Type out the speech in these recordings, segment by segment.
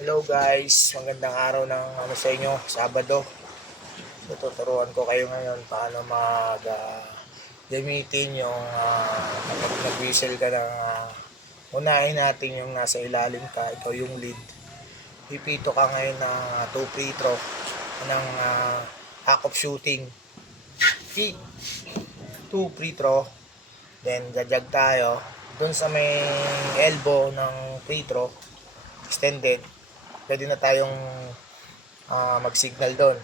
Hello guys, magandang araw ng sa inyo, Sabado. So, tuturuan ko kayo ngayon paano gamitin yung kapag nag-whistle ka ng unahin natin yung nasa ilalim ka, ikaw yung lead. Pipito ka ngayon ng 2 free throw ng hack of shooting. 2 free throw, then jajag tayo dun sa may elbow ng free throw extended. Pwede na tayong mag-signal doon.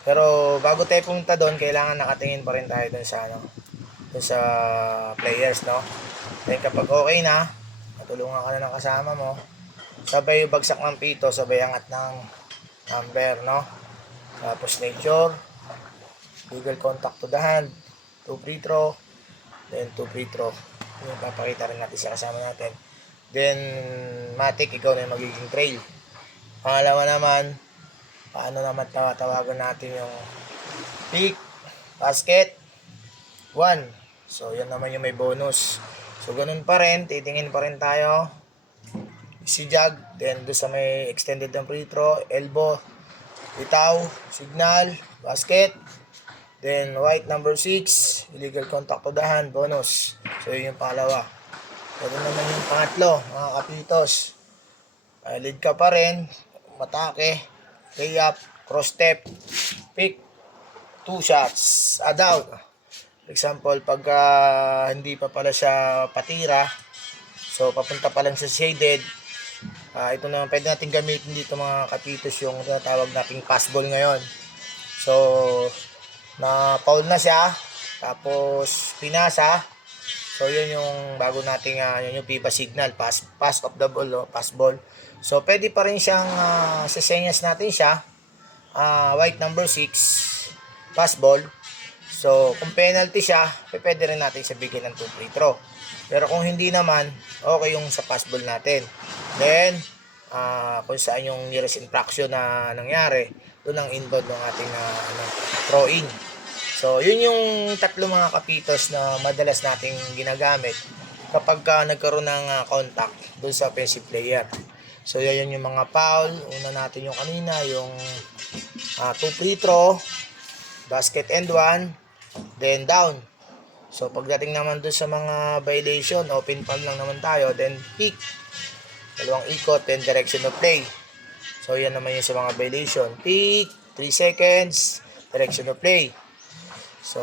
Pero bago tayo pumunta doon, kailangan nakatingin pa rin tayo doon sa players, no? Then kapag okay na, matulungan ka na ng kasama mo, sabay bagsak ng pito, sabay angat ng number, no? Tapos nature, legal contact to the hand, 2 free throw, then 2 free throw. Yung papakita rin natin sa kasama natin. Then matic, ikaw na yung magiging trail. Pangalawa naman, paano naman tawagan natin yung pick, basket, 1. So, yan naman yung may bonus. So, ganun pa rin, titingin pa rin tayo. Si jog, then doon sa may extended ng free throw, elbow, bitaw, signal, basket. Then, white number 6, illegal contact to the hand, bonus. So, yun yung pangalawa. Ganun naman yung pangatlo, mga kapitos. Lead ka pa rin, matake, layup, cross step, pick, 2 shots, down. For example, pag hindi pa pala siya patira, so papunta pa lang sa shaded, ito naman pwede natin gamitin dito mga kapitos yung tinatawag nating pass ball ngayon. So, na foul na siya, tapos pinasa, so yun yung bago nating yun yung PIPA signal, pass of the ball, pass ball. So pwede pa rin siyang sesenyas natin siya, white number 6, pass ball. So kung penalty siya, pwede rin natin siya bigyan ng 2 free throw. Pero kung hindi naman, okay yung sa pass ball natin. Then kung saan yung nearest infraction na nangyari, doon ang inbound ng ating throw in. So, yun yung tatlo mga kapitos na madalas nating ginagamit kapag nagkaroon ng contact doon sa offensive player. So, yan yung mga foul. Una natin yung kanina, yung 2 free throw, basket and 1, then down. So, pagdating naman doon sa mga violation, open palm lang naman tayo, then pick, dalawang ikot, then direction of play. So, yan naman yung sa mga violation. Pick, 3 seconds, direction of play. So,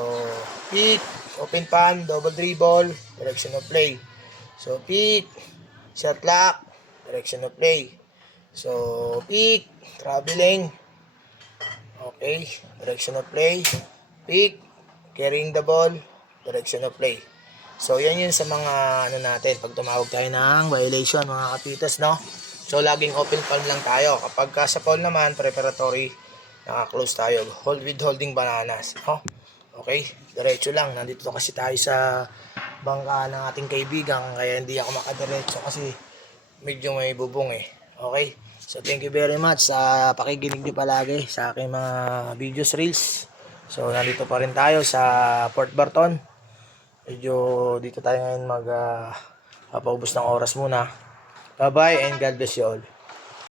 pick, open palm, double dribble, direction of play. So, pick, shot clock, direction of play. So, pick, traveling, okay, direction of play. Pick, carrying the ball, direction of play. So, yan yun sa mga natin, pag tumawag tayo ng violation, mga kapitas, no? So, laging open palm lang tayo. Kapag sa foul naman, preparatory, naka-close tayo. Hold with holding bananas, no? Okay, diretso lang. Nandito kasi tayo sa bangka ng ating kaibigan, kaya hindi ako makadiretso kasi medyo may bubong eh. Okay, so thank you very much sa pakikinig niyo palagi sa aking mga videos, reels. So nandito pa rin tayo sa Port Barton. Medyo dito tayo ngayon papaubos ng oras muna. Bye bye and God bless you all.